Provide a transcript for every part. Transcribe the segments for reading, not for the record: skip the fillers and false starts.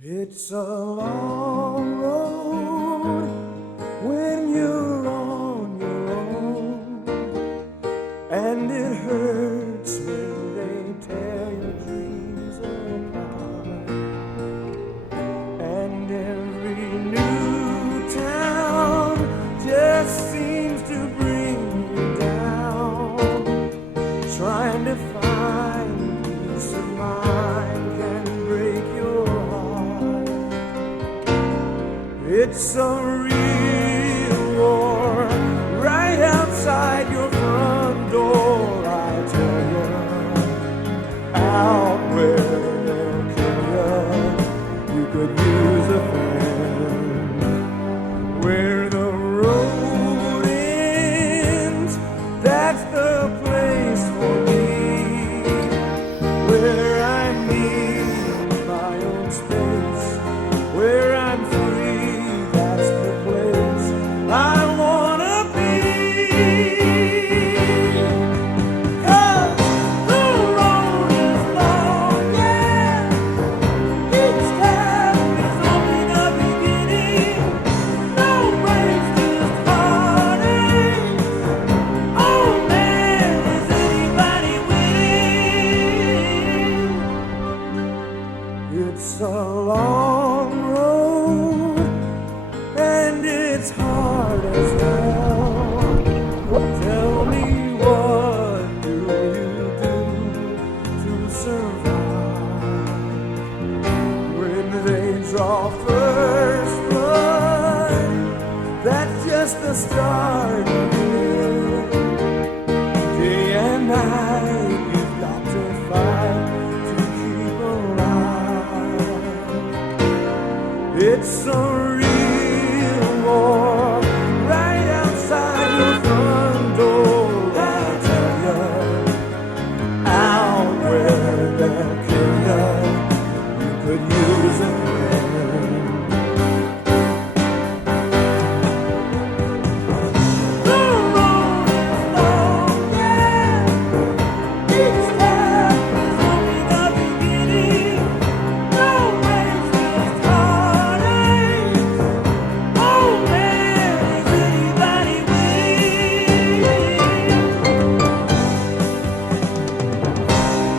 It's a long road when you're on your own, and it hurts when they tear your dreams apart. And every new town just seems to bring you down. Trying to find peace of mind can break your heart. It's a real war right outside your front door, I tell you. Out where they'll kill you, you could use a friend. Where the road ends, that's the place for me. Where I need my own space, where I'm free, that's the place I wanna be. 'Cause the road is long, yeah. Each step is only the beginning. No breaks, just heartache. Oh man, is anybody winning? It's a long road and it's hard as hell. Tell me, what do you do to survive when they draw first blood? That's just the start of it. Day and night, you've got to fight to keep alive. It's a real war right outside your front door, I tell you. Out where they'll kill you, you could use a friend. The road is long, yeah. Each step is only the beginning. No breaks, just heartache. Oh man, is anybody winning?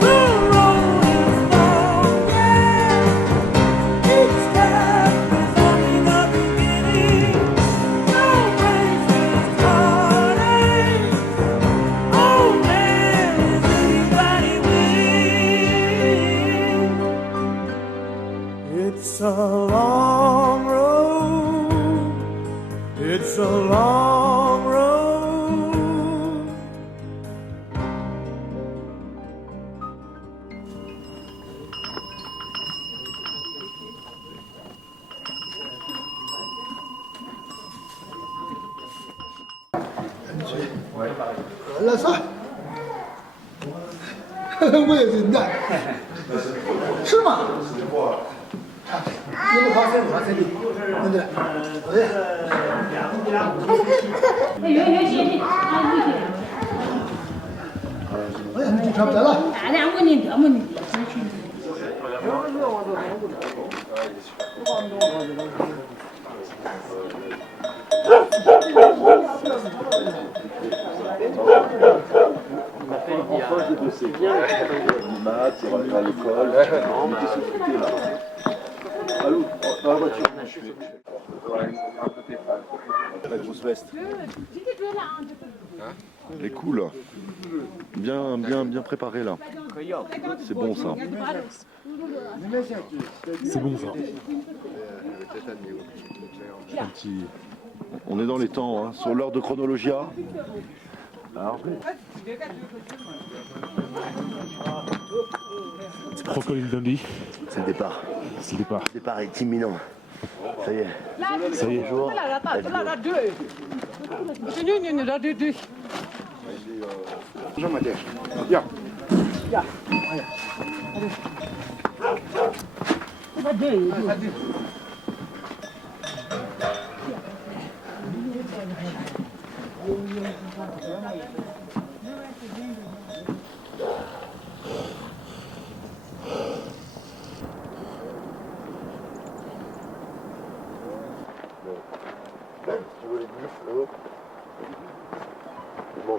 The road is long, yeah. Each step is only the beginning. No breaks, just heartache. Oh man, is anybody winning? It's a long road. It's a long road.来算，我也是的，是吗？你们好，谁的？对对，对。哎呀，你差不多了。La grosse veste. Elle est cool. Bien préparée là. C'est bon ça. C'est bon ça. Un petit... On est dans les temps, hein, sur l'heure de Chronologia. Alors, Crocodile Dundee. c'est le départ. C'est le départ. Le départ est imminent. Ça y est. Ça y est. Bonjour.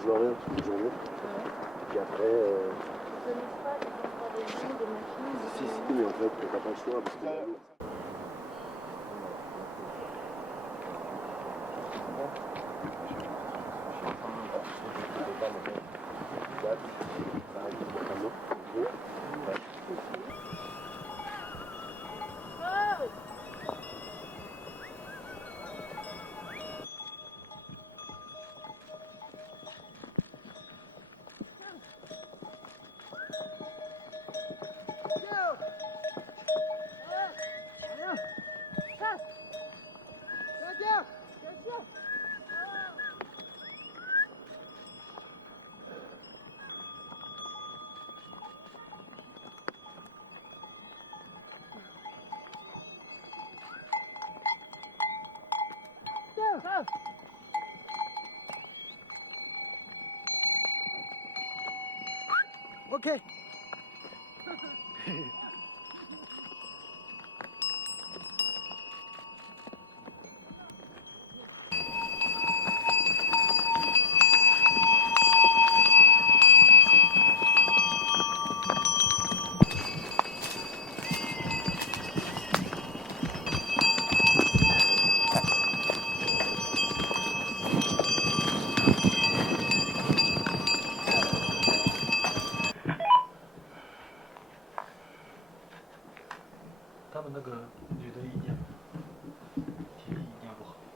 mange leur rien toute la journée. Puis après. Si, mais en fait, t'as pas le choix parce que. Ok.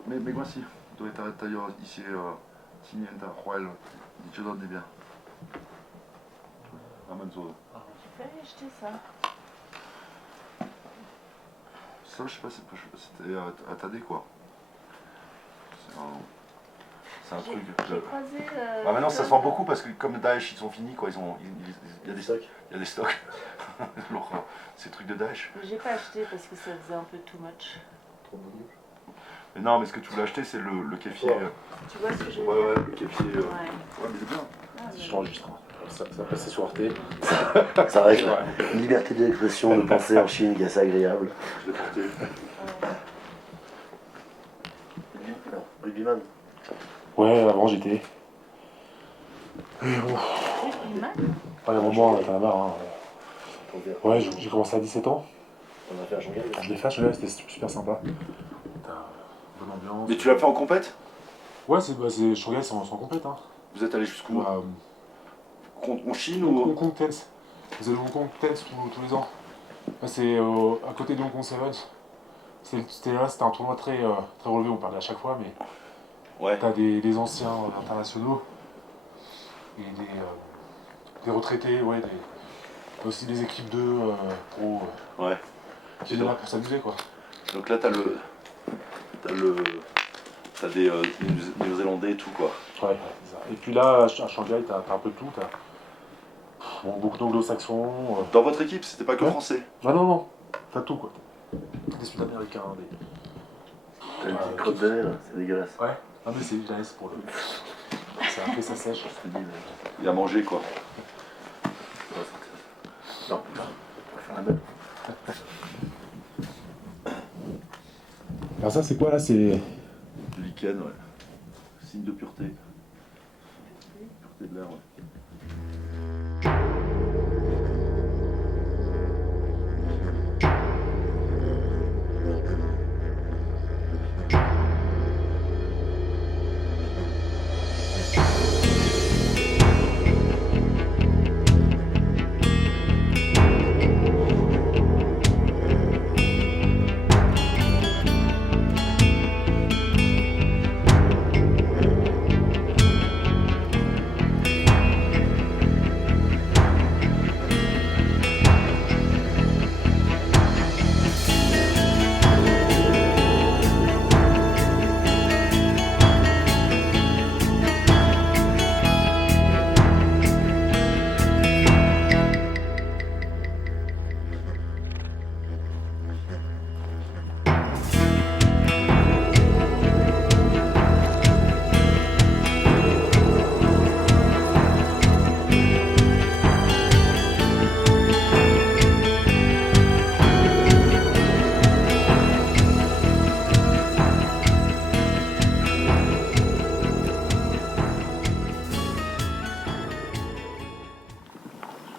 没关系，对，它有一些纪念的坏了，你知道那边，他们做的。Tu peux acheter ça. Ça, je sais pas, c'était à Tadé quoi. C'est un truc. J'ai croisé. Ah, maintenant ça se vend beaucoup parce que comme Daesh ils sont finis quoi, il y a des stocks. Il y a des stocks. Alors, ces trucs de Daesh. Mais j'ai pas acheté parce que ça faisait un peu too much. Mais non, mais ce que tu voulais acheter c'est le kéfier. Tu vois ce que je veux Ouais, dire? ouais, le kéfier. Ouais. Ouais, mais c'est bien. Ah, mais- Je t'enregistre. Ça passait sur Arte. Ça reste une liberté d'expression, de penser en Chine qui est assez agréable. Je l'ai porté. Rugbyman. Ouais, avant j'étais. Mais bon, Rugbyman? pas un moment, t'en as marre. Hein. Ouais, j'ai commencé à 17 ans. On a fait un Shanghai. Je l'ai fait à Shanghai, c'était super sympa. T'as une bonne ambiance. Mais tu l'as fait en compète? Ouais, Shanghai sans compète. Hein. Vous êtes allé jusqu'où? Ouais, En Chine Hong ou? Kong Tense. Vous avez le Hong Kong Tense tous les ans. Là, c'est à côté de Hong Kong Sevens. C'était un tournoi très relevé, on parlait à chaque fois, mais Ouais. t'as des anciens internationaux et des retraités, ouais, t'as aussi des équipes de pro. Ouais. Qui sont là pour s'amuser quoi. Donc là t'as des Néo-Zélandais et tout quoi. Ouais, c'est ça. Et puis là, à Shanghai, t'as un peu de tout. T'as beaucoup d'anglo-saxons. Dans votre équipe, c'était pas que Ouais. français. Ah non, t'as tout quoi. Des Sud-Américains, des. T'as une petite crotte de nez là, c'est dégueulasse. Ouais, ah mais c'est pour le. Ça a fait ça sèche. Je te dis, Il a mangé quoi. non, on va faire la même. Alors ça c'est quoi là? C'est. Du lichen, ouais. Signe de pureté. Pureté de l'air, ouais.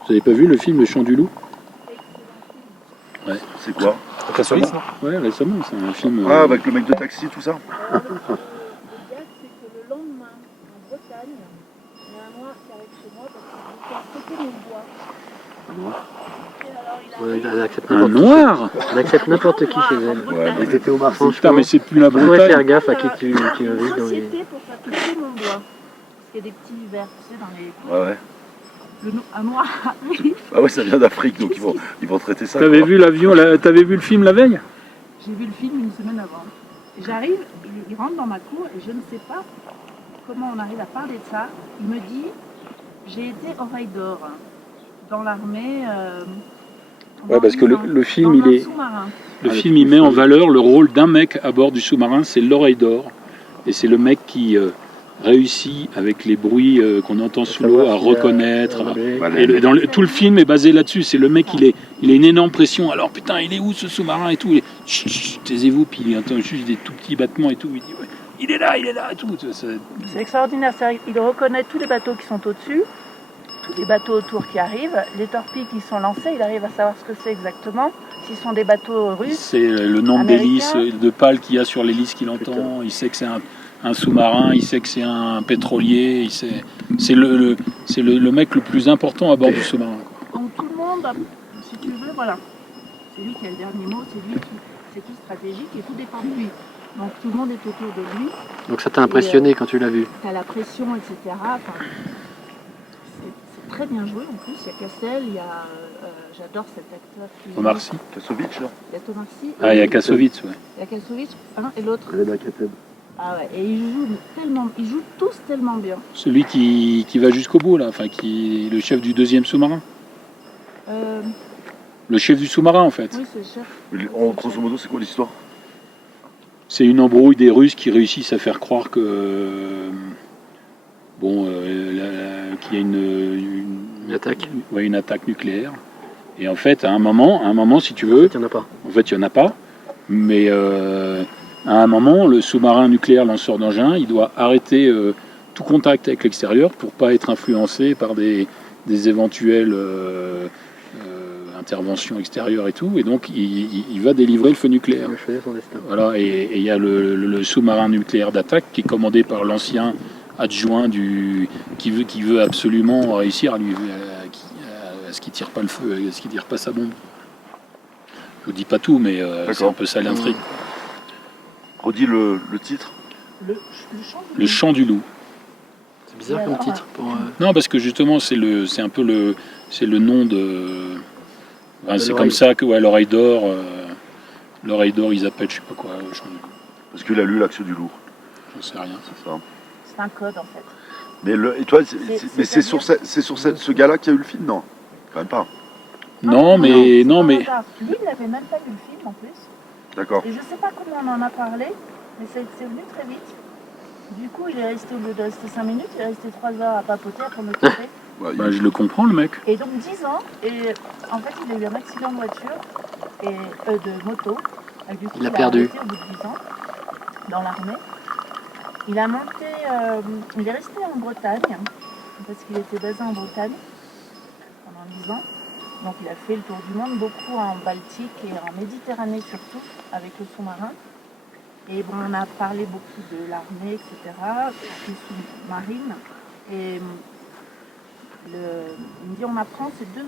Vous avez pas vu le film Le Chant du Loup? C'est quoi? Cassovitz, non? Ouais, récemment, c'est un film. Ah, avec le mec de taxi, tout ça? Le gag, c'est que le lendemain, en Bretagne, il y a un noir qui arrive chez moi parce qu'il veut faire sauter mon bois. Et alors, il arrive, Un noir? On accepte n'importe qui chez elle. Ouais, mais Ils étaient au Marseille. Putain, mais c'est plus la Faudrait faire Bretagne. gaffe à qui tu une invites dans les... société pour faire sauter mon bois. Parce qu'il y a des petits verres, tu sais, dans les... ouais, ouais. Un noir arrive. Ah ouais, ça vient d'Afrique, donc ils vont traiter ça. T'avais quoi. vu l'avion, t'avais vu le film la veille? J'ai vu le film une semaine avant. J'arrive, il rentre dans ma cour et je ne sais pas comment on arrive à parler de ça. Il me dit, j'ai été oreille d'or dans l'armée. Ouais, parce que le film, dans il un est. sous-marin. Le film, il met en valeur le rôle d'un mec à bord du sous-marin, c'est l'oreille d'or. Et c'est le mec qui réussit, avec les bruits qu'on entend sous l'eau, à reconnaître. Voilà. Et tout le film est basé là-dessus. C'est le mec, il a une énorme pression. Alors putain, il est où ce sous-marin et tout. Chut, chut, taisez-vous. Puis il entend juste des tout petits battements et tout. Il dit ouais, il est là et tout. C'est extraordinaire. Il reconnaît tous les bateaux qui sont au-dessus, tous les bateaux autour qui arrivent, les torpilles qui sont lancées. Il arrive à savoir ce que c'est exactement. S'ils sont des bateaux russes. C'est le nombre Américain. d'hélices, de pales qu'il y a sur l'hélice qu'il entend. Il sait que c'est un sous-marin, il sait que c'est un pétrolier. C'est le mec le plus important à bord du sous-marin. Quoi. Donc tout le monde, si tu veux, voilà. C'est lui qui a le dernier mot, c'est tout stratégique et tout dépend de lui. Donc tout le monde est autour de lui. Donc ça t'a impressionné quand tu l'as vu? T'as la pression, etc. Enfin, c'est très bien joué en plus. Il y a Cassel, il y a. J'adore cet acteur qui. Omar Sy. Kassovitch, là. Il y a Thomas Sy. Ah, il y a Kassovitz, ouais. Il y a Kassovitch, un et l'autre. Reda Kateb. Ah ouais, et ils jouent tous tellement bien. Celui qui va jusqu'au bout, là, enfin, qui est le chef du deuxième sous-marin. Le chef du sous-marin, en fait. Oui, c'est le chef. Mais grosso modo, c'est quoi l'histoire? C'est une embrouille des Russes qui réussissent à faire croire que. Qu'il y a une attaque. Ouais, une attaque nucléaire. Et en fait, à un moment, si tu veux. Il n'y en a pas. En fait, il n'y en a pas. Mais à un moment, le sous-marin nucléaire lanceur d'engins, il doit arrêter tout contact avec l'extérieur pour pas être influencé par des éventuelles interventions extérieures et tout. Et donc, il va délivrer le feu nucléaire. Il va choisir son destin. Voilà, et il y a le sous-marin nucléaire d'attaque qui est commandé par l'ancien adjoint qui veut absolument réussir à ce qu'il tire pas le feu, à ce qu'il tire pas sa bombe. Je vous dis pas tout, mais c'est un peu ça l'intrigue. Redis le titre. Le chant du loup. C'est bizarre comme titre. Pour, Non, parce que justement, c'est un peu le nom de. Enfin, c'est comme ça que l'oreille d'or. L'oreille d'or, ils appellent, je sais pas quoi, le chant du loup. Parce qu'il a lu l'Axe du Loup. J'en sais rien. C'est ça. C'est un code en fait. Mais c'est sur ce gars-là qui a eu le film, non? Quand même pas. Non, mais. Lui, il n'avait même pas vu le film en plus. D'accord. Et je sais pas comment on en a parlé, mais c'est venu très vite. Du coup, il est resté, au lieu de rester 5 minutes, il est resté 3 heures à papoter après me quitter. Ouais, Bah, je le comprends, le mec. Et donc 10 ans, et en fait, il a eu un accident de voiture, de moto. Et du coup, Il a perdu. arrêté au bout de 10 ans, dans l'armée. Il a monté, il est resté en Bretagne, parce qu'il était basé en Bretagne pendant 10 ans. Donc il a fait le tour du monde, beaucoup en Baltique et en Méditerranée surtout, avec le sous-marin. Et bon, on a parlé beaucoup de l'armée, etc., des sous-marines. Et il me dit, on apprend, c'est deux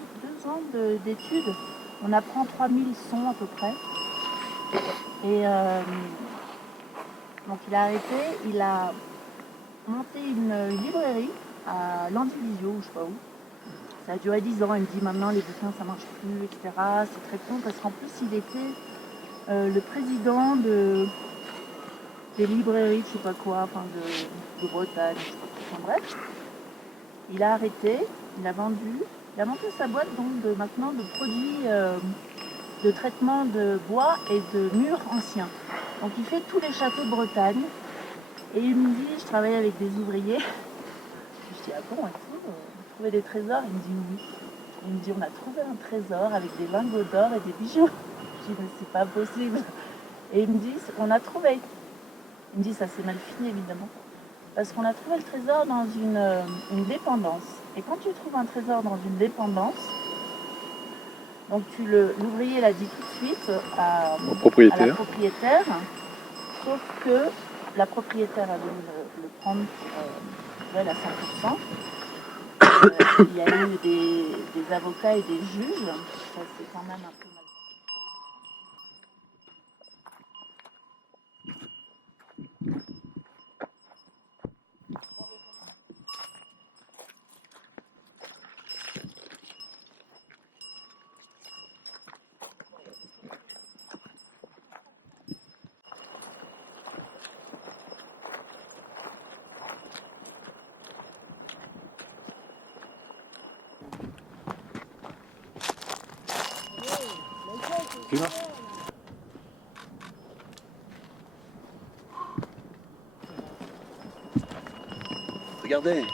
ans d'études, on apprend 3000 sons à peu près. Et donc il a arrêté, il a monté une librairie à Landivisiau, ou je sais pas où. Ça a duré 10 ans, il me dit maintenant les bouquins ça marche plus, etc. C'est très con parce qu'en plus il était le président des librairies, je sais pas quoi, enfin de Bretagne, je sais pas quoi. Enfin, bref. Il a arrêté, il a vendu, il a monté sa boîte donc maintenant de produits de traitement de bois et de murs anciens. Donc il fait tous les châteaux de Bretagne et il me dit, je travaille avec des ouvriers. Je dis ah bon et tout, vous trouvez des trésors? Il me dit oui. Il me dit on a trouvé un trésor avec des lingots d'or et des bijoux. Je dis mais c'est pas possible. Et il me dit on a trouvé. Il me dit ça s'est mal fini évidemment. Parce qu'on a trouvé le trésor dans une dépendance. Et quand tu trouves un trésor dans une dépendance, donc l'ouvrier l'a dit tout de suite Au à la propriétaire. propriétaire, sauf que la propriétaire a voulu le prendre pour elle à 100%. Il y a eu des avocats et des juges, ça c'est quand même un peu mal. Regardez.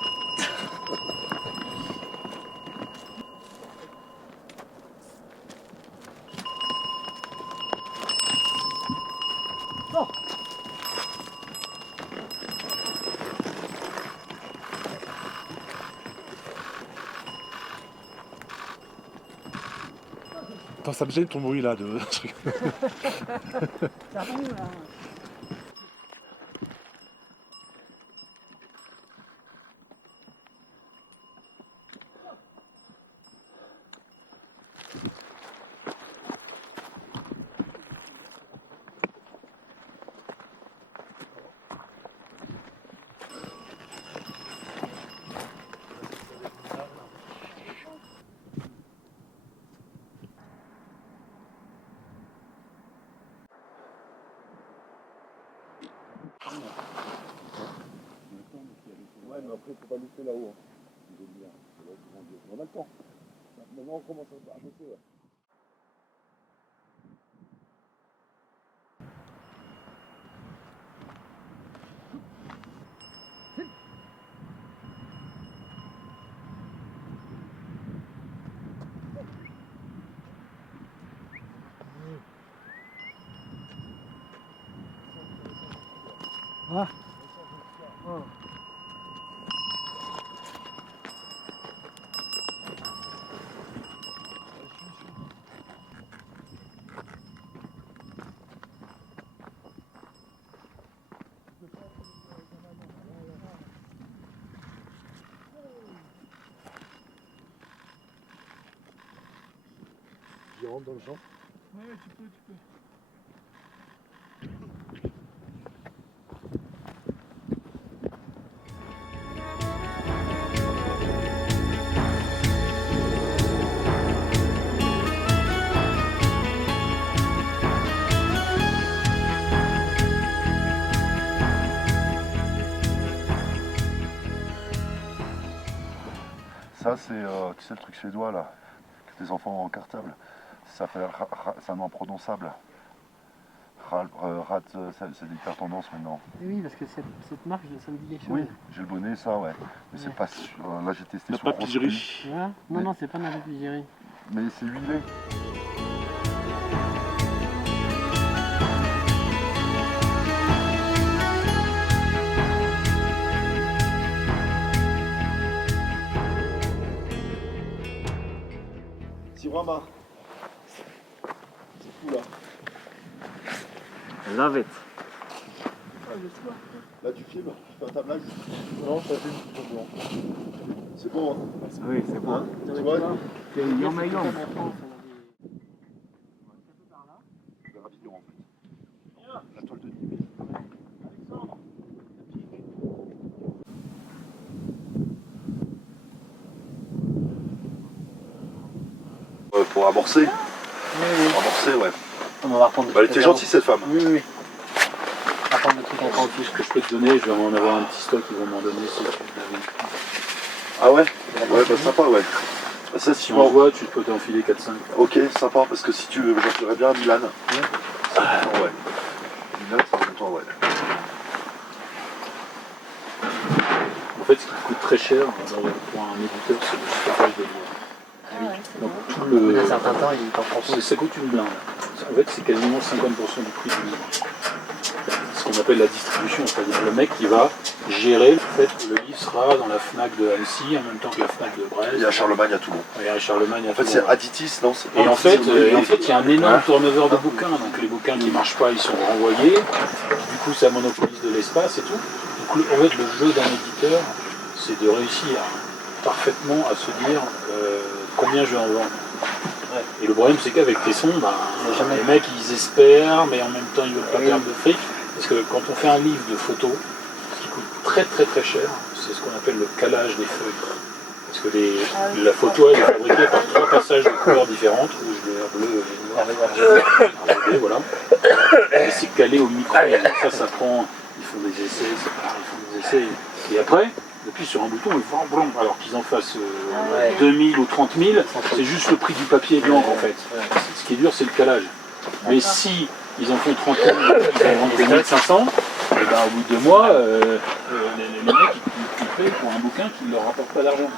Attends, ça me gêne ton bruit là de truc. Ça roule, hein. Ouais, mais après, faut pas louper là-haut. On a le temps. Maintenant, on commence à bosser, ouais. Je rentre dans le champ. Ouais, tu peux. Ça, c'est, tu sais, le truc suédois là, que tes enfants ont en cartable. Ça fait c'est un nom imprononçable. C'est hyper tendance maintenant. Oui, parce que cette marque, ça me dit des choses. Oui, j'ai le bonnet, ça, ouais. Mais c'est Ouais. pas sûr. Là, j'ai testé La sur grosse papigerie. pluie. Tu vois Non, non, c'est pas ma Algérie. Mais c'est huilé. Sirama. C'est fou là. Love it. Là, tu filmes, tu fais ta blague. Non, ça filme, c'est bon. C'est bon, hein. Oui, c'est bon. Tu vois, C'est Yom Yom. je vais rapidement en fait. La toile de Nîmes. Pour amorcer. Pour amorcer, ouais. On va reprendre. Bah, elle était gentille cette femme. Oui, oui. On va prendre le truc en Tout ce que je peux te donner, je vais en avoir un petit stock, ils vont m'en donner si tu l'avais. Ah ouais. Ouais, bah sympa, ouais. Bah, ça, si Si tu on vas. voit, tu peux t'enfiler 4-5. Ok, sympa, parce que si tu veux, j'enfilerais bien à Milan. C'est important, ouais. Milan, c'est important, ouais. En fait, ce qui coûte très cher pour un éditeur, c'est le stockage de livres. Ah ouais. Donc tout le. Il y a un certain temps, il est en France. Ça coûte une blinde. En fait, c'est quasiment 50% du prix du livre. Ce qu'on qu'on appelle la distribution, c'est-à-dire le mec qui va gérer le fait que le livre sera dans la FNAC de Annecy en même temps que la FNAC de Brest. Il y a Charlemagne à Toulon. Et à Charlemagne à En fait, Toulon. c'est Aditis, non c'est Et pas en fait, Aditis, il y a un énorme turnover de bouquins. Donc les bouquins qui ne marchent pas, ils sont renvoyés. Du coup, ça monopolise de l'espace et tout. Donc en fait, le jeu d'un éditeur, c'est de réussir parfaitement à se dire combien je vais en vendre. Et le problème, c'est qu'avec Tesson, les mecs, ils espèrent, mais en même temps, ils veulent pas perdre de fric. Parce que quand on fait un livre de photos, ce qui coûte très très très cher, c'est ce qu'on appelle le calage des feuilles. Parce que la photo, elle est fabriquée par 3 passages de couleurs différentes, rouge, vert, bleu, et noir, voilà. Et c'est calé au micro. Ça prend, ils font des essais, c'est pareil, ils font des essais. Et après, depuis sur un bouton, ils font blanc. Alors qu'ils en fassent 2000 ou 30 000, c'est juste le prix du papier blanc en fait. Ce qui est dur, c'est le calage. Mais si ils en font 30 000, ils en vendent 2500, et ben, au bout de 2 mois, les mecs ils payent pour un bouquin qui ne leur rapporte pas d'argent.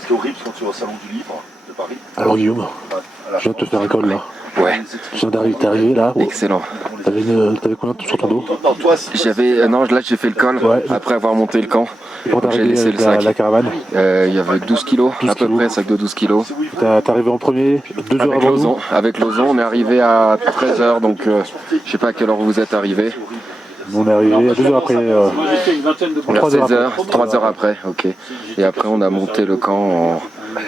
C'est horrible quand tu vas au salon du livre de Paris. Alors Guillaume, je viens de te faire un call là. Ouais. Je viens d'arriver, t'es arrivé là. Excellent. T'avais combien sur ton dos? Non, toi, J'avais, non, là j'ai fait le col Ouais. après avoir monté le camp. Quand t'es J'ai arrivé laissé avec le sac. la caravane, Il y avait 12 kilos, 12 à peu kilos. près, un sac de 12 kilos. t'es arrivé en premier, 2 heures Avec avant Lauson, nous. avec Lauson, on est arrivé à 13h, donc je sais pas à quelle heure vous êtes arrivé. On est arrivé à 2 heures après. Moi j'ai fait une vingtaine de Vers 3 heures 16h, 3 heures après, ok. Et après on a monté le camp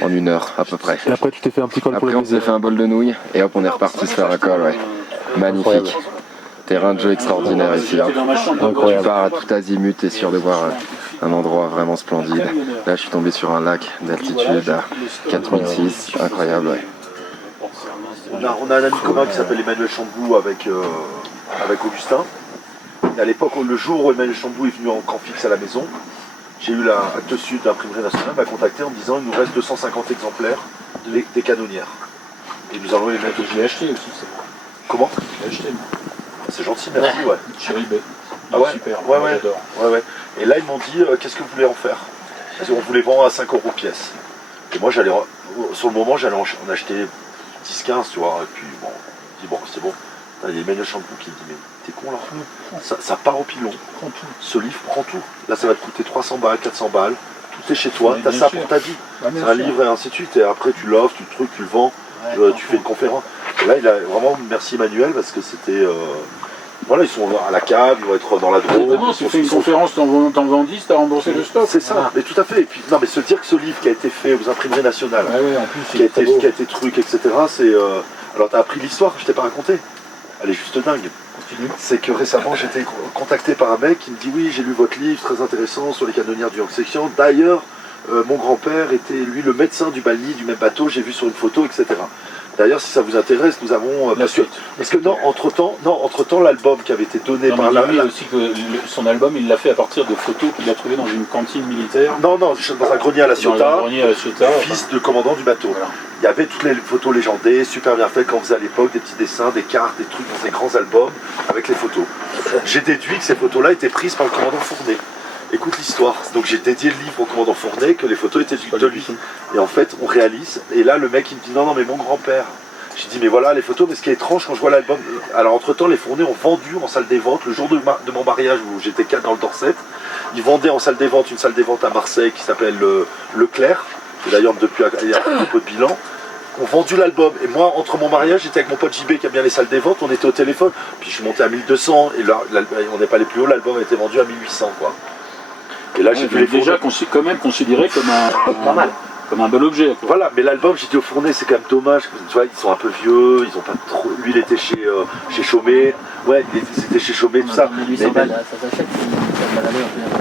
en 1 heure à peu près. Et après, tu t'es fait un petit call pour Après les on s'est plaisirs. fait un bol de nouilles et hop on est reparti se faire un col, ouais. Magnifique. Terrain de jeu extraordinaire ici. Hein. dans ma chambre. Tu Incroyable. pars à tout azimut, t'es sûr de voir un endroit vraiment splendide. Là je suis tombé sur un lac d'altitude à 4006, incroyable, ouais. on a un ami commun qui s'appelle Emmanuel Chambou avec Augustin. Et à l'époque, le jour où Emmanuel Chambou est venu en camp fixe à la maison, j'ai eu la Actes Sud d'Imprimerie Nationale m'a contacté en me disant il nous reste 250 exemplaires des canonnières. Et nous allons les mettre au Je l'ai acheté aussi, c'est bon. Comment Je l'ai acheté, moi. C'est gentil, merci, ouais. Chez eBay. Ah ouais Super, Ouais, moi, ouais. j'adore. Ouais. Et là, ils m'ont dit qu'est-ce que vous voulez en faire? Parce qu'on voulait vendre à 5 € pièce. Et moi, sur le moment, j'allais en acheter 10-15, tu vois. Et puis, bon, je dis, bon, c'est bon. Il y a Emmanuel Chambou qui me dit, mais t'es con là? Ça part au pilon. Ce livre prend tout. Là, ça va te coûter 300 balles, 400 balles. Tout est chez toi. Mais T'as bien ça sûr. pour ta vie. Ouais, bien C'est un sûr. livre et ainsi de suite. Et après, tu l'offres, tu le trucs, tu le vends. Tu fais une conférence. Et là, il a vraiment merci Emmanuel parce que c'était. Voilà, ils sont à la cave, ils vont être dans la Drôme. Exactement, tu fais une conférence, t'en vends 10, t'as remboursé le stock. C'est ça, mais tout à fait. Et puis, non, mais se dire que ce livre qui a été fait aux imprimeries nationales, Ouais, en plus, qui a été truc, etc., c'est. Alors, t'as appris l'histoire, je t'ai pas raconté. Elle est juste dingue. C'est que récemment, j'ai été contacté par un mec qui me dit oui, j'ai lu votre livre, très intéressant, sur les canonnières du Yang-Section. D'ailleurs, mon grand-père était, lui, le médecin du Balny, du même bateau, j'ai vu sur une photo, etc. D'ailleurs, si ça vous intéresse, nous avons... La suite. Parce que non, entre-temps, l'album qui avait été donné Non, par mais la... dis-lui aussi que son album, il l'a fait à partir de photos qu'il a trouvées dans une cantine militaire. Non, dans un grenier à la Dans Ciotat, un grenier à la Ciotat, fils de commandant du bateau. Voilà. Il y avait toutes les photos légendées, super bien faites, quand on faisait à l'époque, des petits dessins, des cartes, des trucs dans des grands albums, avec les photos. J'ai déduit que ces photos-là étaient prises par le commandant Fournet. Écoute l'histoire. Donc j'ai dédié le livre au commandant Fournet, que les photos étaient de lui. Et en fait, on réalise, et là, le mec, il me dit, non, mais mon grand-père... J'ai dit mais voilà les photos, mais ce qui est étrange quand je vois l'album, alors entre temps les Fournets ont vendu en salle des ventes le jour de mon mariage où j'étais 4 dans le Dorset, ils vendaient en salle des ventes une salle des ventes à Marseille qui s'appelle Leclerc, qui d'ailleurs depuis il y a un peu de bilan, ont vendu l'album, et moi entre mon mariage j'étais avec mon pote JB qui aime bien les salles des ventes, on était au téléphone, puis je suis monté à 1200 et là on n'est pas allé plus haut, l'album a été vendu à 1800 quoi. Et là j'ai vu les déjà Fournets. quand même considéré comme un bel objet. Quoi. Voilà, mais l'album, j'ai dit au Fournet, c'est quand même dommage. Tu vois, ils sont un peu vieux, ils ont pas trop. Lui, il était chez Chaumet. Ouais, c'était chez Chaumet, tout ça. 1800 Mais- balles, ça s'achète.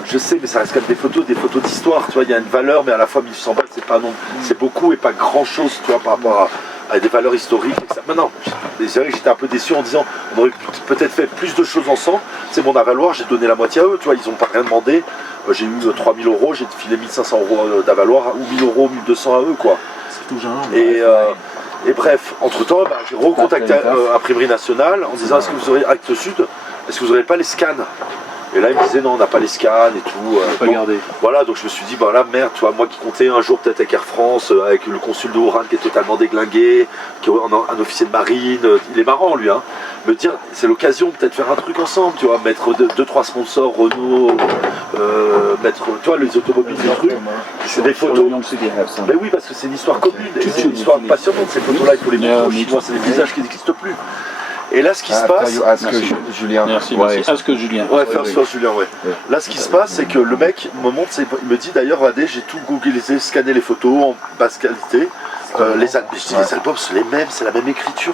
Je sais, mais ça reste quand même des photos d'histoire. Tu vois, il y a une valeur, mais à la fois 1800 balles, c'est pas non, c'est beaucoup et pas grand chose, tu vois, par rapport à des valeurs historiques. Et ça. Maintenant, c'est vrai que j'étais un peu déçu en disant, on aurait peut-être fait plus de choses ensemble. C'est mon avaloir, j'ai donné la moitié à eux, tu vois, ils ont pas rien demandé. J'ai eu 3000 €, j'ai filé 1500 € d'avaloir, ou 1000 €, 1200 à eux, quoi. C'est tout genre. Et bref, entre-temps, j'ai recontacté Imprimerie Nationale en disant est-ce que vous aurez Actes Sud, est-ce que vous n'aurez pas les scans? Et là, il me disait non, on n'a pas les scans et tout. Pas donc, garder. voilà, donc je me suis dit, bah là, merde, tu vois, moi qui comptais un jour peut-être avec Air France, avec le consul de Wuhan qui est totalement déglingué, qui est un officier de marine, il est marrant lui, hein. Me dire, c'est l'occasion peut-être faire un truc ensemble, tu vois, mettre 2-3 sponsors, Renault, mettre, tu vois, les automobiles, des trucs, c'est des photos. Mais oui, parce que c'est une histoire commune, et c'est une histoire passionnante, ces photos-là, il faut les montrer aux Chinois, c'est des visages qui n'existent plus. Et là, ce qui se passe. Julien. Merci, Ouais. merci. Ask Julien. Ouais, first Julien, ouais. Là, ce qui se passe, c'est que le mec me montre, il me dit d'ailleurs, regardez, j'ai tout googlisé, scanné les photos en basse qualité. Les albums, c'est les mêmes, c'est la même écriture.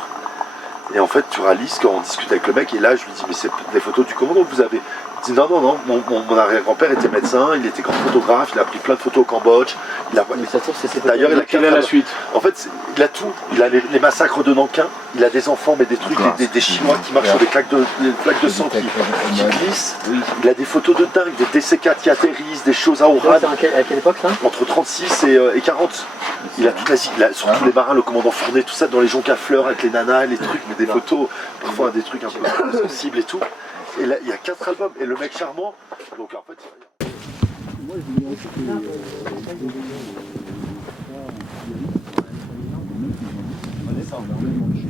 Et en fait, tu réalises quand on discute avec le mec, et là, je lui dis, mais c'est des photos du commandant que vous avez. Il dit, non, mon arrière-grand-père était médecin, il était grand photographe, il a pris plein de photos au Cambodge. D'ailleurs, il a la suite. En fait, il a tout. Il a les massacres de Nankin, il a des enfants, mais des trucs, des Chinois qui marchent sur des flaques de sang qui glissent. Il a des photos de dingue, des DC-4 qui atterrissent, des choses à Wuhan. À quelle époque ça? Entre 36 et 40. Il a toute l'Asie, surtout les marins, le commandant Fournet, tout ça dans les joncs à fleurs avec les nanas, les trucs, mais des photos, parfois des trucs un peu sensibles et tout. Et là, il y a 4 albums, et le mec charmant, donc en fait...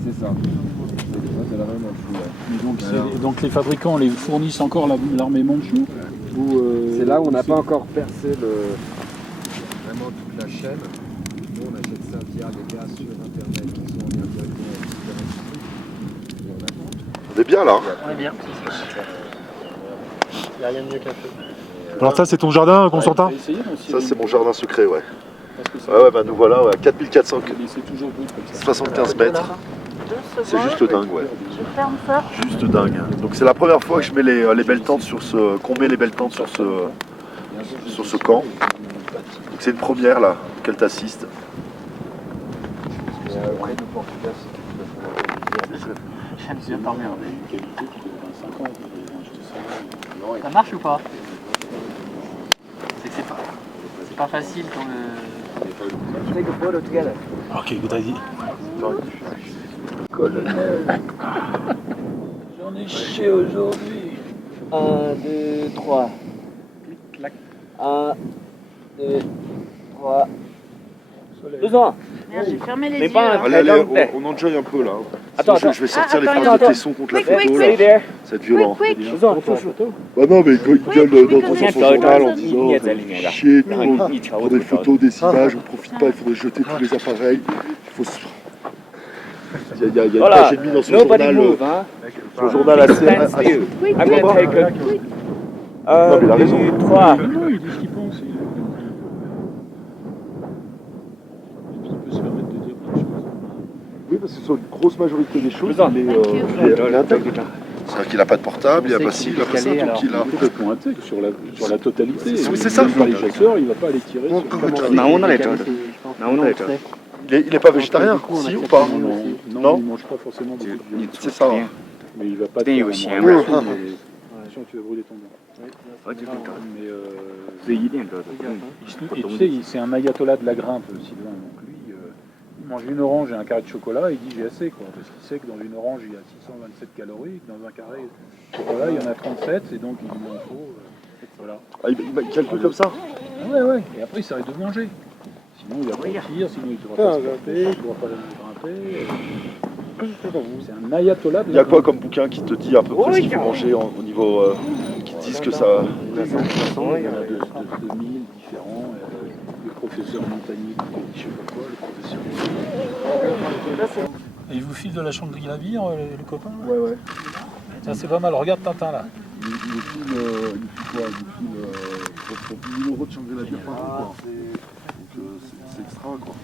C'est ça. Donc les fabricants les fournissent encore l'armée mandchoue C'est là où on n'a pas encore percé vraiment toute la chaîne. Nous, on achète ça via des gars sur Internet qui sont en lien directement avec On est bien là. On est bien. Il n'y a rien de mieux qu'un feu. Alors ça c'est ton jardin, Constantin? Ça, c'est mon jardin secret, ouais. Ouais, bah nous voilà, ouais, à 4475 mètres. C'est juste dingue, ouais. Je ferme ça. Juste dingue. Donc c'est la première fois que je mets les belles tentes qu'on met les belles tentes sur ce camp. Donc c'est une première là, qu'elle t'assiste. J'aime bien t'emmerder. Ça marche ou pas? C'est que c'est pas facile quand le... Ok, good idea. J'en ai chié aujourd'hui. 1, 2, 3. Clic, clac. 1, 2, 3. 2 ans. Merde, j'ai fermé les Mais yeux. pas là. Allez, on enjoy un peu là. Attends, Je vais sortir les attends, phrases de Tesson contre la Quick, photo quick, là. Ça va être violent. Quick, quick. Deux ans, photo. Bah non, mais quand il gueule dans son journal en disant chier, Il pour des photos, des images, on profite pas, il faudrait jeter tous les appareils. Il y a une page et demie dans son journal. Son journal assez. Quick, I'm quick. gonna take it. Quick. Non, mais il a raison. 3. Non, il dit ce qu'il pense. Il peut se permettre de dire plein de choses. Oui, parce que sur une grosse majorité des choses, Besoin. il est intègre. C'est-à-dire qu'il n'a pas de portable, il n'a pas ci, il n'a pas ça, donc il a. Complètement intègre sur la totalité. Oui, c'est ça. Les chasseurs, il ne va pas aller tirer sur Il n'est pas végétarien, si ou pas? Non, il ne mange pas forcément beaucoup de viande. C'est ça. Mais il va pas te faire aussi, un hein. morceau, mais attention, tu vas brûler ton dent. Mais et tu sais, c'est un ayatollah de la grimpe, Sylvain. Donc lui, il mange une orange et un carré de chocolat, il dit j'ai assez, quoi. Parce qu'il sait que dans une orange, il y a 627 calories, que dans un carré de chocolat, il y en a 37, et donc il en faut. Voilà. Ah, il calcule comme ça? Ouais. Et après, il s'arrête de manger. Sinon, il va partir, sinon il ne pourra pas se grimper, il ne pourra pas grimper. C'est un ayatollah de Il y a quoi comme bouquin qui te dit à peu près ce qu'il faut manger au niveau. Qui te disent que ça. Il y en a de 2000 différents. Le professeur Montagnier, je sais pas quoi, le professeur. Et il vous file de la Shangri-La-Vie, le copain là? Ouais. Ça c'est pas mal, regarde Tintin là. Il file quoi? Il file 1000 € de Shangri-La par an, quoi. Donc c'est extra, quoi.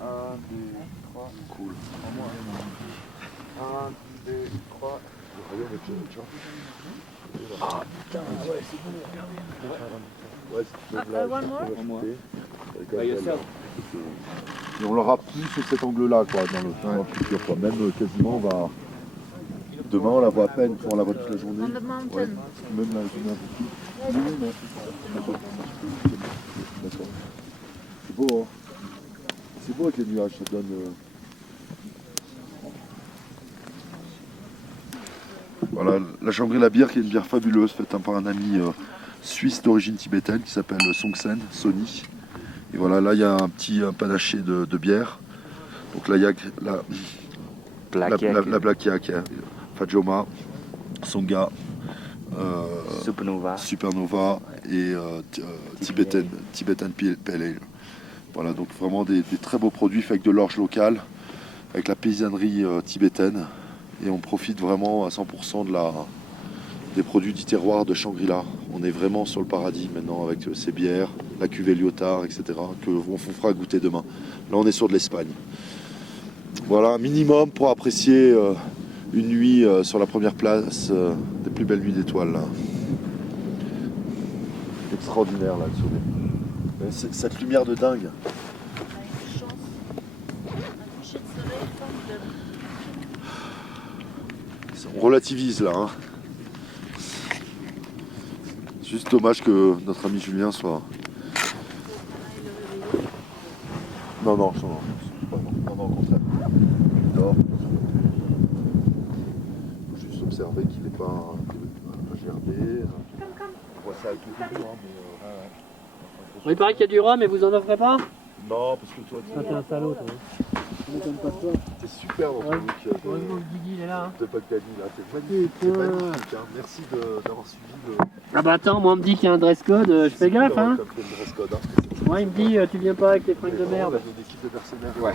1, 2, 3. Cool. 1, 2, 3. Ah putain, ouais, c'est bon, regardez. Ouais, si tu veux, là, One more? Et on l'aura plus sur cet angle-là, quoi, dans le futur, quoi. Même quasiment, on va. Demain, on la voit à peine, on la voit toute la journée. On the mountain. Ouais. Même la journée un peu plus. Oui, d'accord. C'est beau, hein. C'est beau avec les nuages, ça donne. Voilà, la Shangri-La bière qui est une bière fabuleuse faite par un ami suisse d'origine tibétaine qui s'appelle Songsen, Sony. Et voilà, là il y a un petit panaché de bière. Donc là il y a la Black Yak, Fajoma, Songa, Supernova et Tibetan Pale Ale. Voilà, donc vraiment des très beaux produits faits avec de l'orge locale, avec la paysannerie tibétaine. Et on profite vraiment à 100% des produits du terroir de Shangri-La. On est vraiment sur le paradis maintenant avec ces bières, la cuvée Lyotard, etc. qu'on vous fera goûter demain. Là on est sur de l'Espagne. Voilà, un minimum pour apprécier une nuit sur la première place des plus belles nuits d'étoiles. Là. Extraordinaire là, le sommet. Cette lumière de dingue. On relativise là. Hein. Juste dommage que notre ami Julien soit. Non, au contraire. Il dort. Il faut juste observer qu'il n'est pas gerbé. On voit ça avec le tout, hein, Il paraît qu'il y a du rhum, mais vous en offrez pas? Non, parce que toi, t'es un salaud, toi. t'es super dans ton look. Heureusement que Guigui il est là. De Bagdadi, là. T'es magnifique. Hein. Merci d'avoir suivi le. Ah bah attends, moi on me dit qu'il y a un dress code, je fais gaffe hein. Moi il me dit tu viens pas avec tes fringues de merde. Des équipes de mercenaires. Ouais.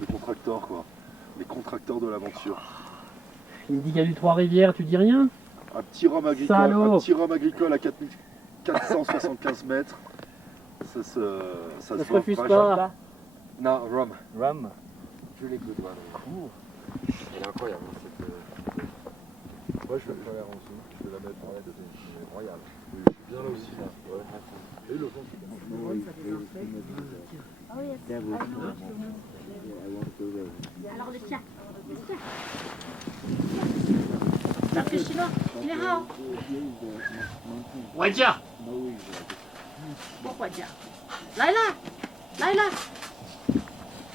Les contracteurs quoi. Les contracteurs de l'aventure. Il me dit qu'il y a du Trois-Rivières, tu dis rien? Un petit rhum agricole, Salaud. un petit rhum agricole à 4475 mètres. Ça se refuse pas. Non, Rum. Je l'écoute, voilà. Cool. Elle est incroyable, cette... Moi je vais la mettre en l'aide de royal. Je suis bien là aussi. Là. Ouais. Et le vent, c'est Alors le tien. Ça fait chinois. Il est rare. Wadja. Pourquoi dire Laïla.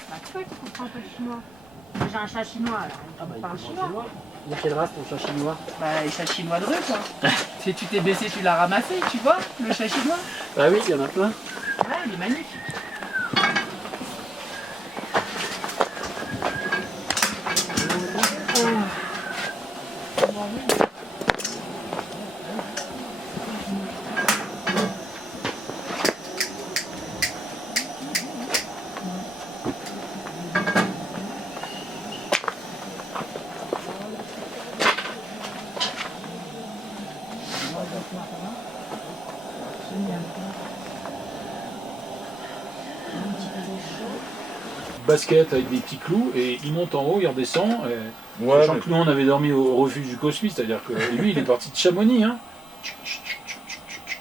Bah tu vois qu'il comprend pas le chinois. J'ai un chat chinois là. Il parle chinois. Il a quelle race ton chat chinois? Bah les chats chinois de rue quoi. Si tu t'es baissé, tu l'as ramassé, tu vois, le chat chinois. Ah oui, il y en a plein. Ouais, il est magnifique. Basket avec des petits clous et il monte en haut, il redescend. Sachant que nous on avait dormi au refuge du Cosmi, c'est-à-dire que lui il est parti de Chamonix hein,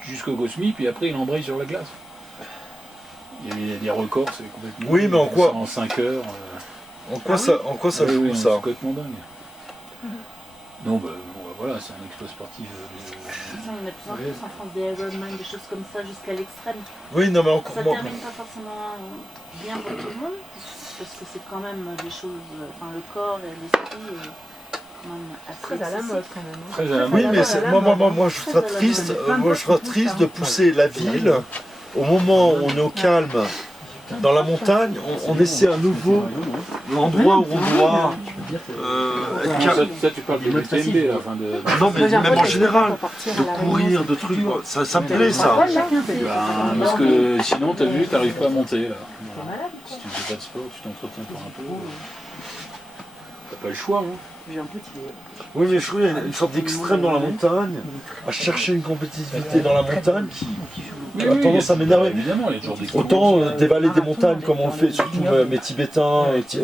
jusqu'au Cosmi, puis après il embraye sur la glace. Il y a des records, c'est complètement. Oui, mais en quoi en 5 heures. En quoi ça joue oui, ça c'est complètement dingue. Non, bah voilà, c'est un exploit sportif. Il y en a de plus en plus en France des Ironman, des choses comme ça jusqu'à l'extrême. Oui, non, mais encore Ça moins. termine pas forcément bien pour tout le monde, parce que c'est quand même des choses, enfin le corps et l'esprit est quand même assez Très à la mode excessif. quand même. hein. Très à la Oui, mode. mais moi je serais triste de pousser la ville au moment où on est au calme dans la montagne, on essaie à nouveau l'endroit où on doit être calme. Ça, tu parles du TMB là, enfin de. Non, mais même en général, de courir, de trucs, ça me plaît ça. Ben, parce que sinon, t'as vu, t'arrives pas à monter là. Si tu fais pas de sport, tu t'entretiens pour un peu. T'as pas le choix, hein. J'ai un petit. Oui, mais je trouve qu'il y a une sorte d'extrême dans la montagne, à chercher une compétitivité dans la montagne qui a tendance à m'énerver. Évidemment, il y a toujours des. Autant dévaler des montagnes comme on le fait, surtout mes Tibétains, tu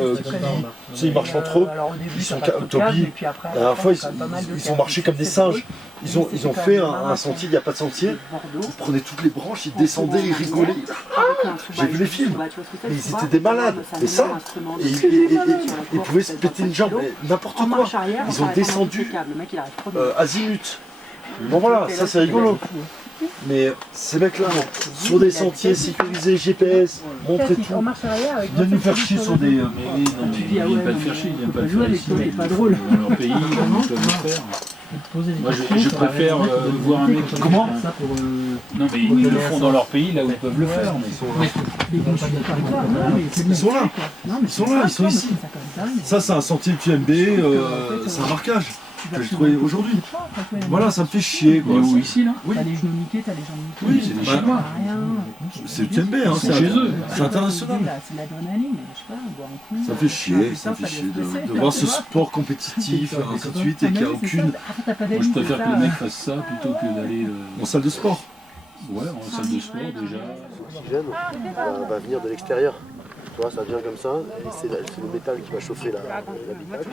sais, ils marchent entre eux. Ils sont Toby, la dernière fois, ils ont marché comme des singes. Ils ont fait un sentier, il n'y a pas de sentier. Ils prenaient toutes les branches, ils descendaient, ils rigolaient. J'ai vu les films, mais ils étaient des malades. Et ça, ils pouvaient se péter une jambe, mais n'importe quoi. Ils ont descendu azimut. Bon voilà, ça c'est rigolo. Mais ces mecs-là, sur des sentiers sécurisés, GPS, montrer tout, de nous faire chier sur des... Mais oui, non, mais ils viennent pas le faire chier, ils viennent pas le faire ici. C'est pas drôle. Dans leur pays, ils peuvent le faire. Moi, je préfère voir un mec qui... Comment Non, mais ils le font dans leur pays, là où ils peuvent le faire. Mais... Ils sont là, ils sont ici. Ça, c'est un sentier QMB, c'est un marquage que j'ai trouvé aujourd'hui. Voilà, ça me fait chier. Quoi. Mais où, ici, là? T'as les genoux niqués, t'as les jambes niquées. Oui, c'est des Chinois. Rien. C'est le QMB, hein, C'est chez eux. C'est international. C'est l'adrénaline, je sais pas, boire un coup. Ça me fait chier, de voir ce sport compétitif, ainsi de suite, et qu'il n'y a aucune... Moi, je préfère que les mecs fassent ça plutôt que d'aller... En salle de sport. Ouais, en salle de sport, déjà. L'oxygène va venir de l'extérieur. Tu vois, ça vient comme ça, et c'est le métal qui va chauffer l'habitacle.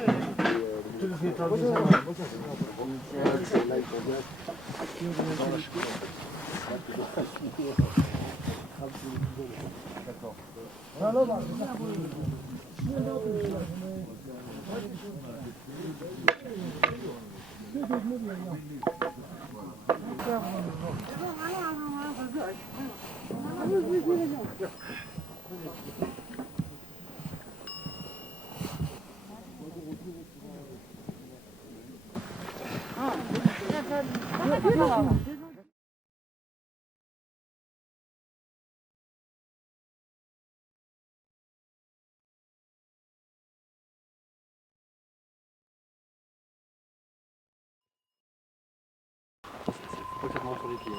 Complètement sur les pieds.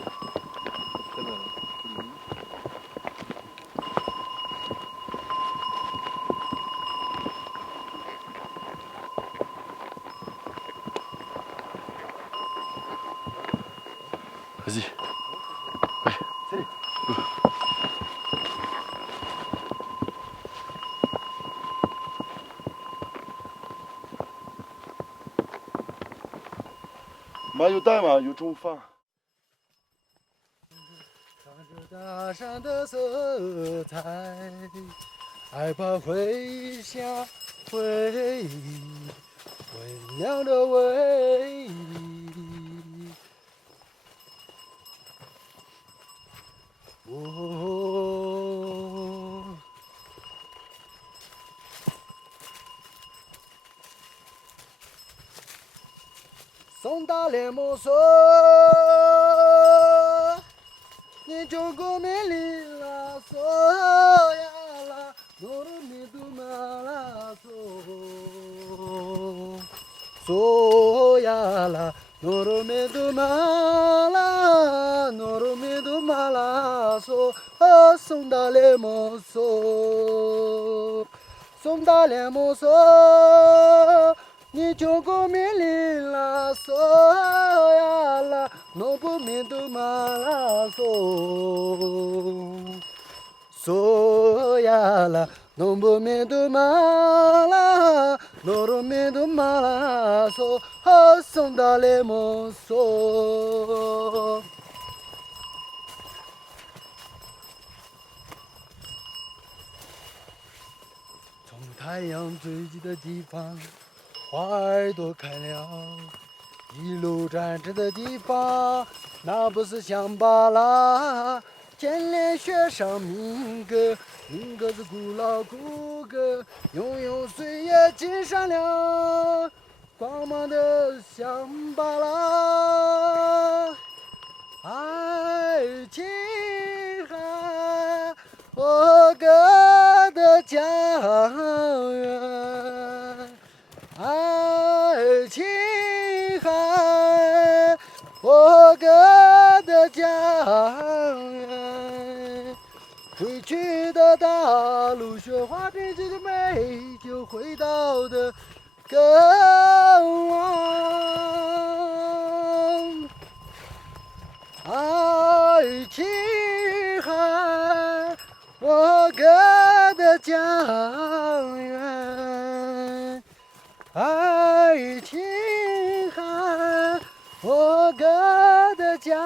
Très mal. Vas-y. Salut. Mario time, 有中饭。大山的色彩，害怕会下回亮的尾。哦，送大联盟说。你中国美丽啦，索呀啦，诺罗米杜马拉索，索呀啦，诺罗米杜马拉，诺罗米杜马拉索，哦，送大联盟索，送大联盟索。你中国美丽啦，索呀啦，诺不米杜马拉索，索呀啦，诺不米杜马拉，诺罗米杜马拉索，哦，送大联盟索。从太阳坠击的地方。花儿都开了，一路展翅的地方，那不是乡巴拉。建联雪上民歌，民歌是古老古歌，永永岁月金闪亮，光芒的乡巴拉。爱琴海，我哥的家园。爱琴海，我哥的家园。回去的大路，雪花堆积的美，就回到的更往。爱琴海，我哥的家园。爱琴海，我哥的家园。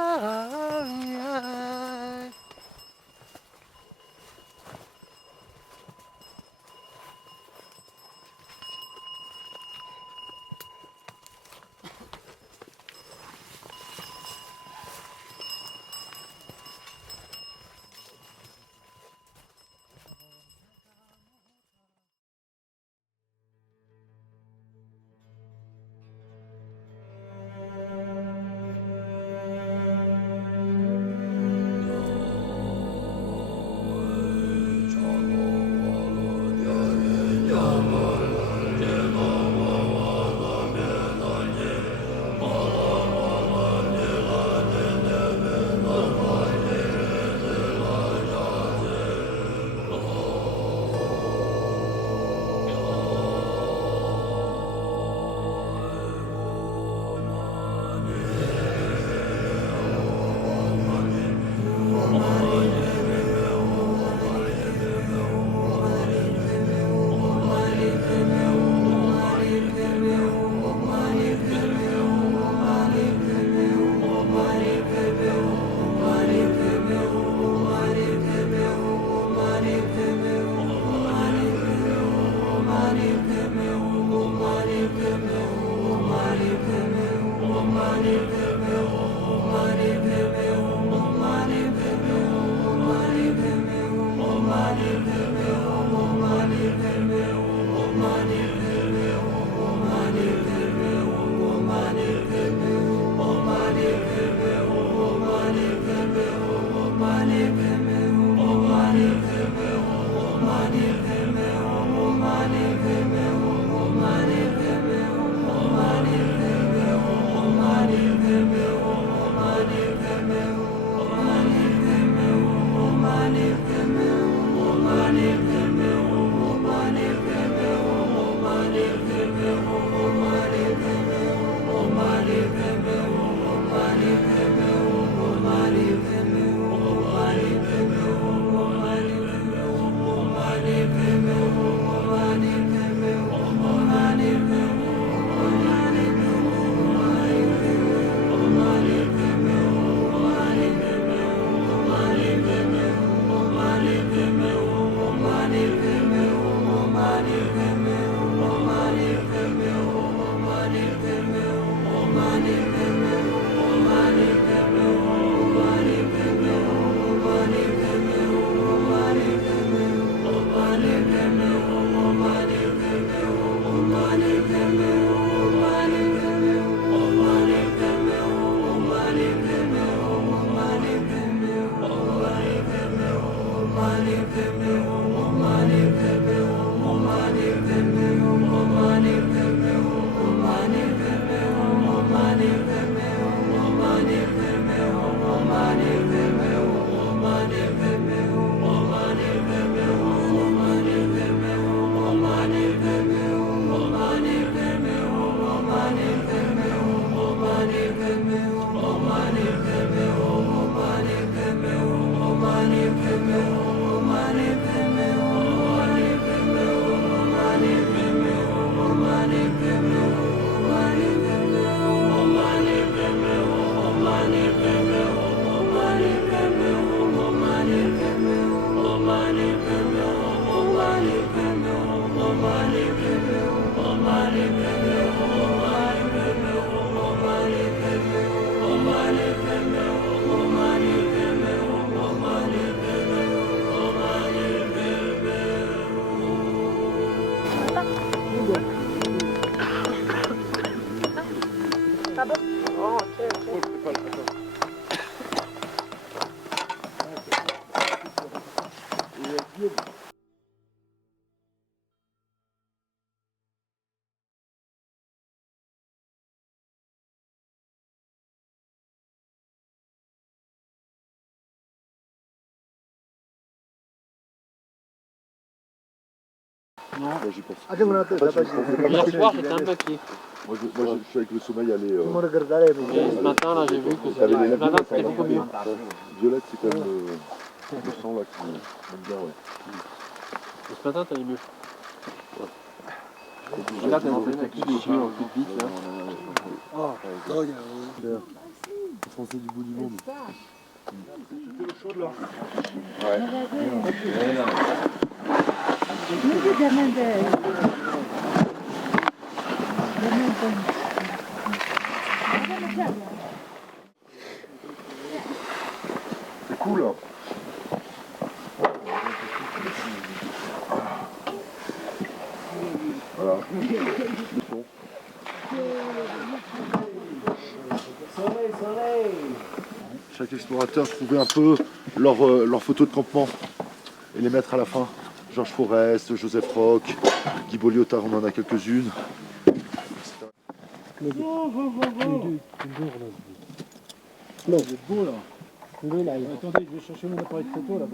J'y pense. Hier soir, j'étais un peu inquiet. Moi, je suis avec le sommeil aller. Et ce matin, là, j'ai vu que ce matin, c'était beaucoup mieux. Violette, c'est quand même le sang là qui m'aime bien, ouais. Et ce matin, t'allais mieux. Là, t'as monté avec les yeux en plus vite, là. Français du bout du monde. C'est cool. Voilà. Chaque explorateur trouvait un peu leur photo de campement et les mettre à la fin. Georges Forest, Joseph Roch, Guy Bolliotard, on en a quelques-unes. Attendez, je vais chercher mon appareil de photo là.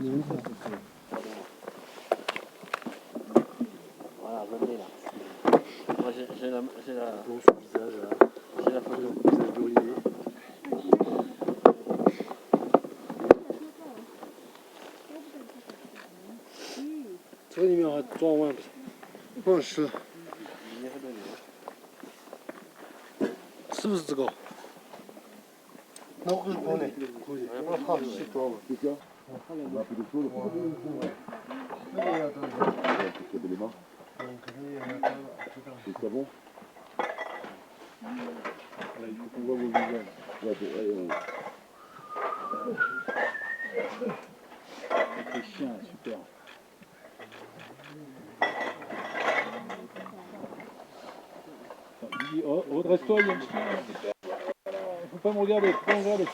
Voilà, je l'ai là. Moi, j'ai la photo. numéro 3 是不是这个？那我是光的，可以。我好洗澡了。On a un peu de chaud. Les mains. C'est pas bon. Là, il faut qu'on voit vos visages. Avec les chiens, super. Il dit, oh, redresse-toi, il y a un chien. Faut pas me regarder, faut pas me regarder.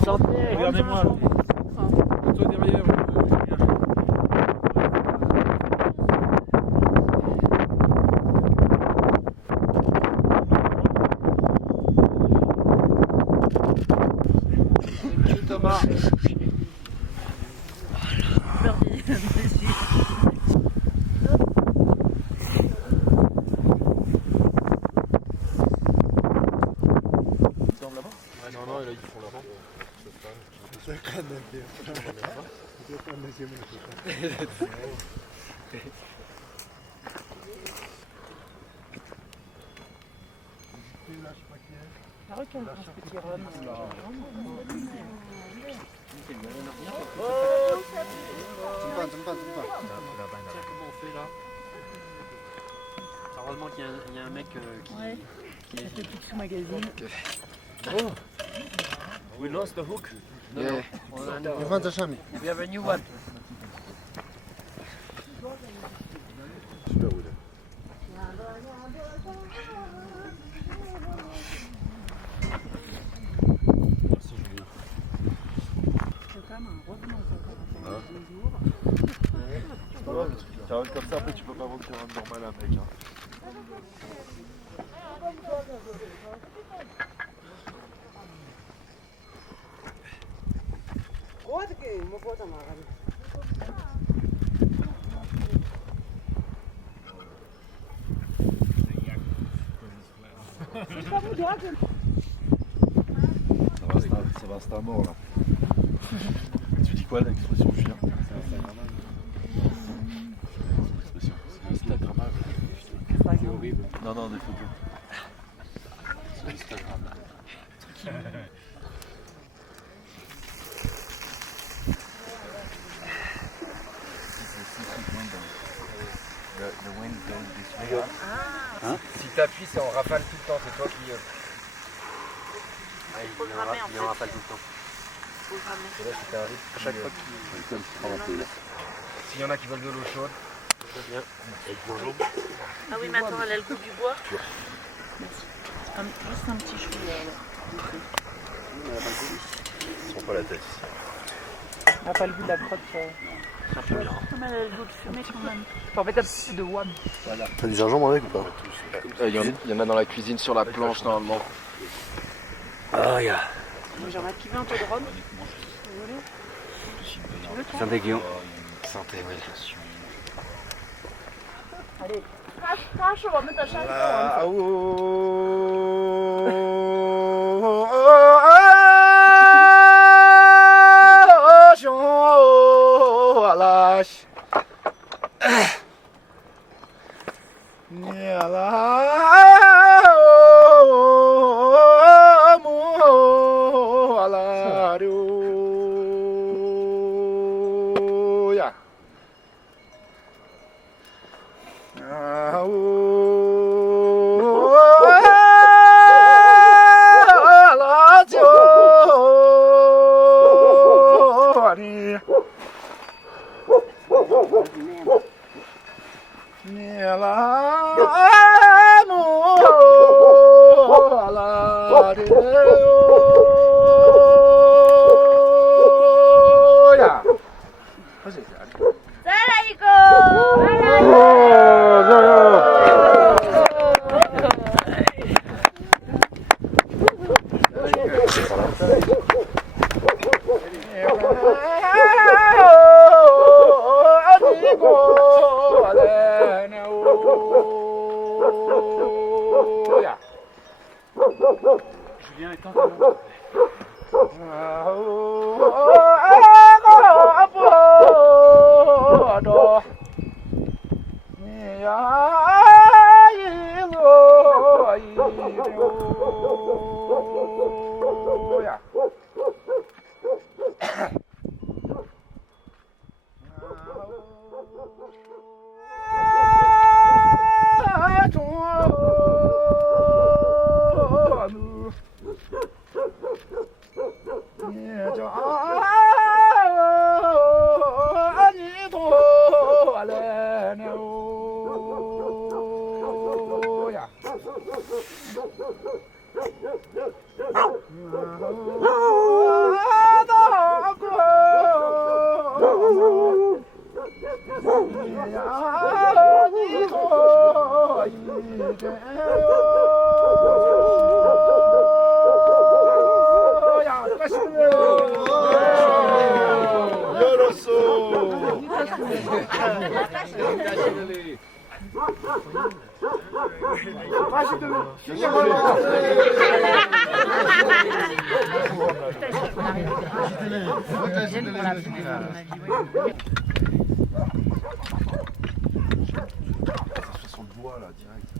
Regardez-moi. Toi derrière, Julien. Thomas. Non, non, là ils font l'avant. Heureusement qu'il y a un mec qui est fait Picsou Magazine. We lost the hook. Yeah. We have a new one. Super Will. Merci Julien. C'est quand même un revenant, ça. Hein? Deux jours. Ça va comme ça, après tu peux pas vendre sur un normal un mec. Hein. Ça va, c'est un mort là. Tu dis quoi l'expression Julien? C'est Instagrammable. C'est horrible. Non, non, des photos. C'est Instagrammable. Si t'appuies, c'est en rafale tout le temps, c'est toi qui. Faut le ramer, en fait. Il en rafale tout le temps. Faut le ramer. Et là, c'était un rythme. À chaque fois s'il y en a qui veulent de l'eau chaude, c'est bien. Ah oui, mais attends, elle a le goût du bois. Merci. Juste un petit chou. Ils sont pas la tête. Elle n'a pas le goût de la crotte. Ça fait bien. Comme elle a le goût de fumée quand même. En fait, c'est de WAM. T'as du gingembre avec ou pas? Il y en a dans la cuisine sur la planche normalement. Ah, ya. J'en ai kivé un peu de rhum. Vous voulez? Tu veux, toi? Santé Guillaume. Santé, oui. Allez. Crache, on va mettre à chaque fois. Julien est en Allez, Sur le bois là, direct.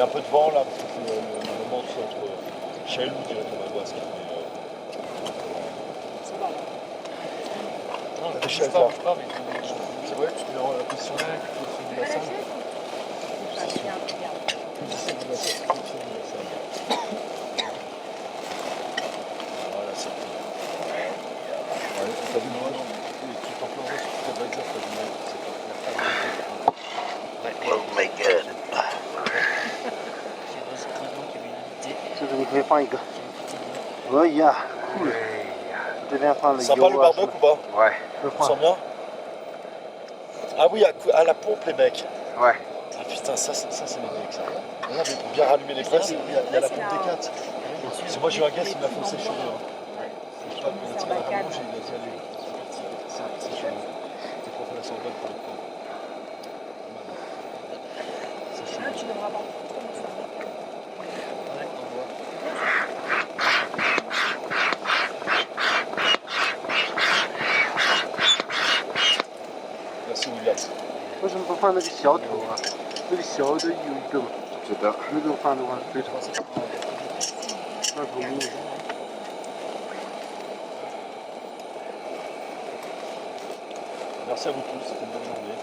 y a un peu de vent là, parce que c'est le moment entre Chaillou, dirait Thomas Basque. C'est bon. Non, la chaises là. C'est vrai, tu te mets en position là, tu te fais du bassin. Voilà, c'est tout. Ouais, t'as vu, moi, tu t'en pleurais sur toute la baliseur, t'as vu, c'est pas Oh my god. Ça va être pas égal. Ouais, ya. Cool. Je viens prendre le sympa le barbecue ou pas? Ouais. Tu sens bien? Ah oui, à la pompe les mecs. Ouais. Ah putain, ça c'est les mecs ça. Regarde, pour bien rallumer les braises, il y a la pompe des 4. Parce que moi j'ai eu un gars qui m'a fait sécher. Je sais pas, il a tiré la rouge et il a dit allez, c'est chaud. T'es trop fait la sandale pour le coup. C'est chaud. Tu devras avoir. Merci William. 为什么不放那个小头啊？那个小的有一个嘛，是的。那个放的话非常好。那头没有。 Merci à vous tous, c'était une bonne journée.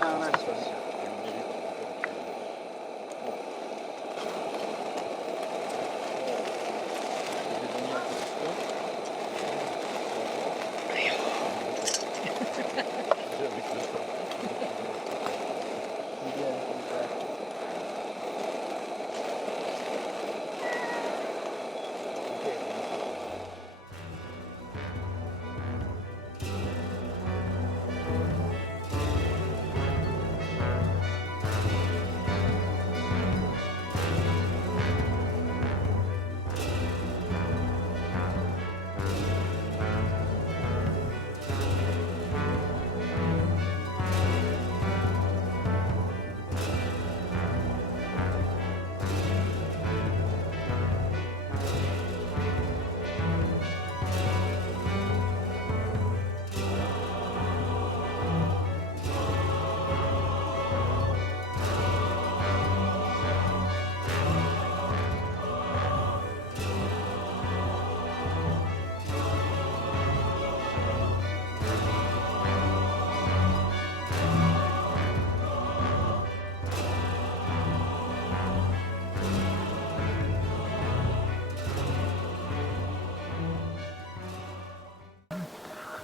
Ah, merci.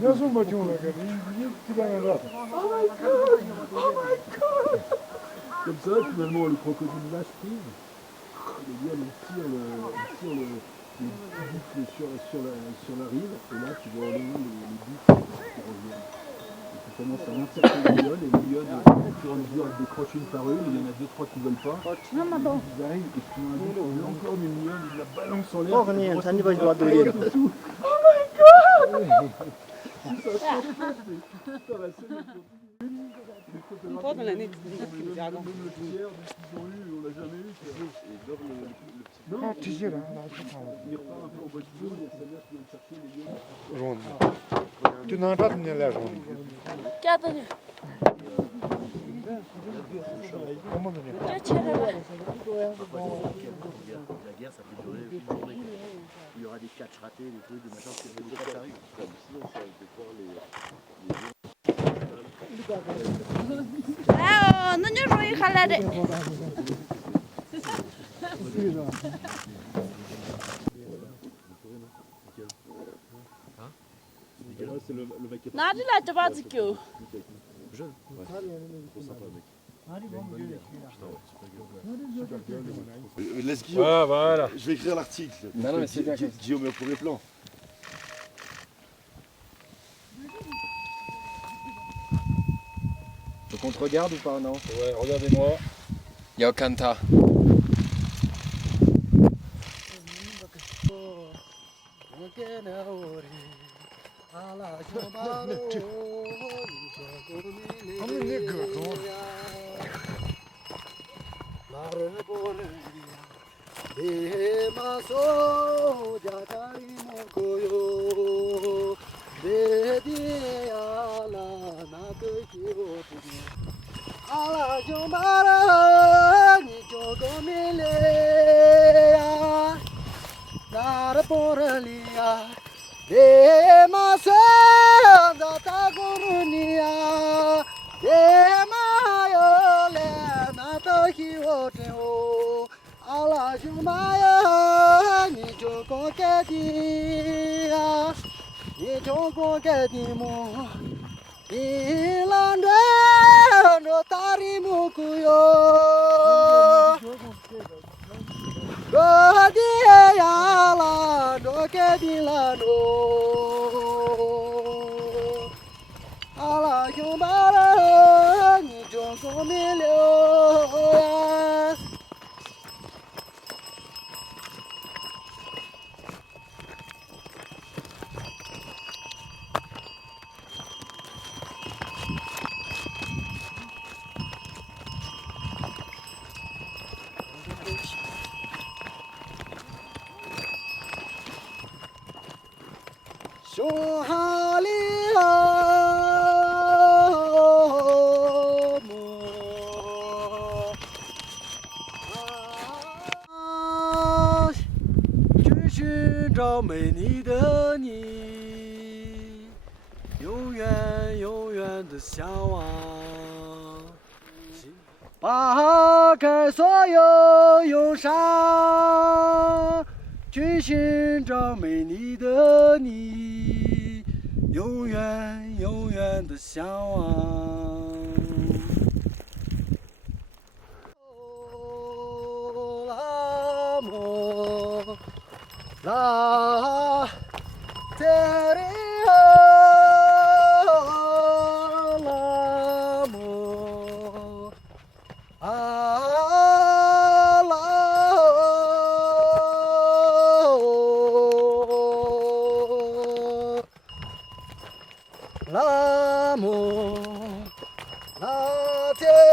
Nasıl bakıyorsun lan kardeşim? Oh my god! Oh my god! Comme ça, finalement, le crocodile lâche prise. Le gars, il tire le boucle sur la rive. Et là, tu vois au loin les boucles qui reviennent. Et tu commences à inserter les lionnes. Et les lionnes, au fur et à mesure, elles décrochent une par une. Il y en a 2-3 qui ne veulent pas. Ils arrivent et tu as un boucle, on veut encore une lionne. Il la balance en l'air. Oh, regarde, ça n'y va pas de lire. Oh my god! Tu n'as pas de la jaune. La guerre, ça peut durer une journée. Il y aura des catchs ratés, des trucs, des machins, des fois ça arrive. Sinon, ça va voir les... No nie żuj chaledy. Nadi la taba zikyo. Jeune. Trop sympa, mec. Laisse Guillaume. Ah, voilà. Je vais écrire l'article. Non, mais c'est bien. Guillaume est au premier plan. Donc on te regarde ou pas, non? Ouais, regardez-moi. Il n'y a aucun tas. Ala Para poralia, de massa da tagorunia, de maiole na tohio ala jumaya ni joko kedia, ni joko kedimo, ilande no tarimukuyo. Godia yala no kedilano ala yumbara ni jongo milio 熊哈里啊么啊，去寻找美丽的你，永远永远的向往。扒开所有忧伤，去寻找美丽的你，永远永远的向往。拉莫拉特里拉莫啊拉拉莫拉特。